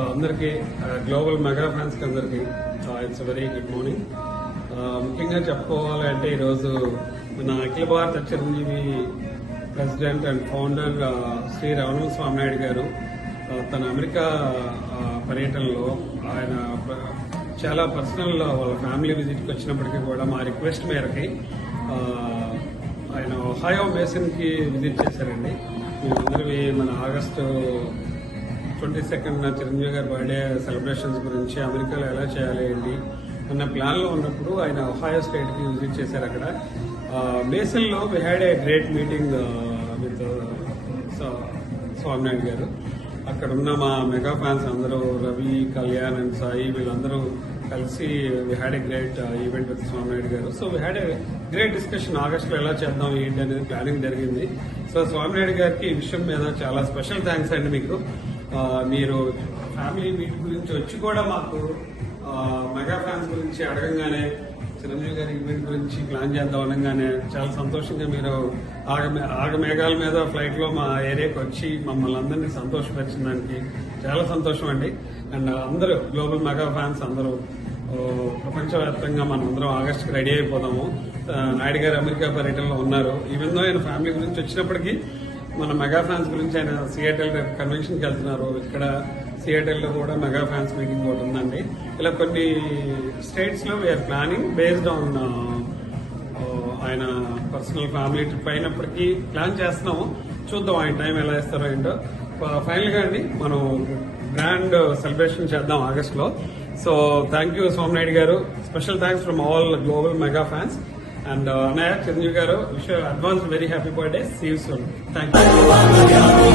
అందరికీ global mega fans కి అందరికీ ఇట్స్ వెరీ గుడ్ మార్నింగ్. ముఖ్యంగా చెప్పుకోవాలంటే ఈరోజు మన Akhila Bharata Chiranjeevi president and founder Shri Ramana Swaminaidu గారు తన అమెరికా పర్యటనలో ఆయన చాలా పర్సనల్ వాళ్ళ ఫ్యామిలీ విజిట్కి వచ్చినప్పటికీ కూడా మా రిక్వెస్ట్ మేరకి ఆయన ఒహాయో బేసిన్ కి విజిట్ చేశారండి. మేమందరివి మన ఆగస్టు 22న చిరంజీవి గారి బర్త్డే సెలబ్రేషన్స్ గురించి అమెరికాలో ఎలా చేయాలి ఏంటి అన్న ప్లాన్ లో ఉన్నప్పుడు ఆయన ఒహాయో స్టేట్ కి విజిట్ చేశారు. అక్కడ బేసిన్ లో we had a great meeting with Swaminaidu గారు. అక్కడ ఉన్న మా మెగా ఫ్యాన్స్ అందరూ రవి, కళ్యాణ్ అండ్ సాయి వీళ్ళందరూ కలిసి we had a great event with Swaminaidu గారు. So we had a great discussion. ఆగస్టులో ఎలా చేద్దాం ఏంటి అనేది ప్లానింగ్ జరిగింది. సో స్వామినాయుడు గారికి ఈ విషయం మీద చాలా స్పెషల్ థ్యాంక్స్ అండి. మీకు మీరు ఫ్యామిలీ మీట్ గురించి వచ్చి కూడా మాకు మెగా ఫ్యాన్స్ గురించి అడగంగానే చిరంజీవి గారి ఈవెంట్ గురించి ప్లాన్ చేద్దాం అనగానే చాలా సంతోషంగా మీరు ఆగమేఘాల మీద ఫ్లైట్ లో మా ఏరియాకి వచ్చి మమ్మల్ని అందరినీ సంతోషపరిచిన దానికి చాలా సంతోషం అండి. అండ్ అందరూ గ్లోబల్ మెగా ఫ్యాన్స్ అందరూ ప్రపంచవ్యాప్తంగా మనం అందరం ఆగస్టుకి రెడీ అయిపోదాము. నాయుడు గారు అమెరికా పర్యటనలో ఉన్నారు. ఈవెన్ దో ఆయన ఫ్యామిలీ గురించి వచ్చినప్పటికీ మన మెగా ఫ్యాన్స్ గురించి ఆయన సియాటల్ కన్వెన్షన్కి వెళ్తున్నారు. ఇక్కడ సియాటల్ లో కూడా మెగా ఫ్యాన్స్ మీటింగ్ ఒకటి ఉందండి. ఇలా కొన్ని స్టేట్స్ లో వీఆర్ ప్లానింగ్ బేస్డ్ ఆన్ ఆయన పర్సనల్ ఫ్యామిలీ ట్రిప్ అయినప్పటికీ ప్లాన్ చేస్తున్నాము. చూద్దాం ఆయన టైం ఎలా ఇస్తారో ఏంటో. ఫైనల్ గా అండి మనం గ్రాండ్ సెలబ్రేషన్ చేద్దాం ఆగస్ట్ లో. సో థ్యాంక్ యూ స్వామినాయుడు గారు. Special thanks from all global mega fans. And Anaya, Chiranjeevi garu, wish you advance very happy birthday. See you soon. Thank you.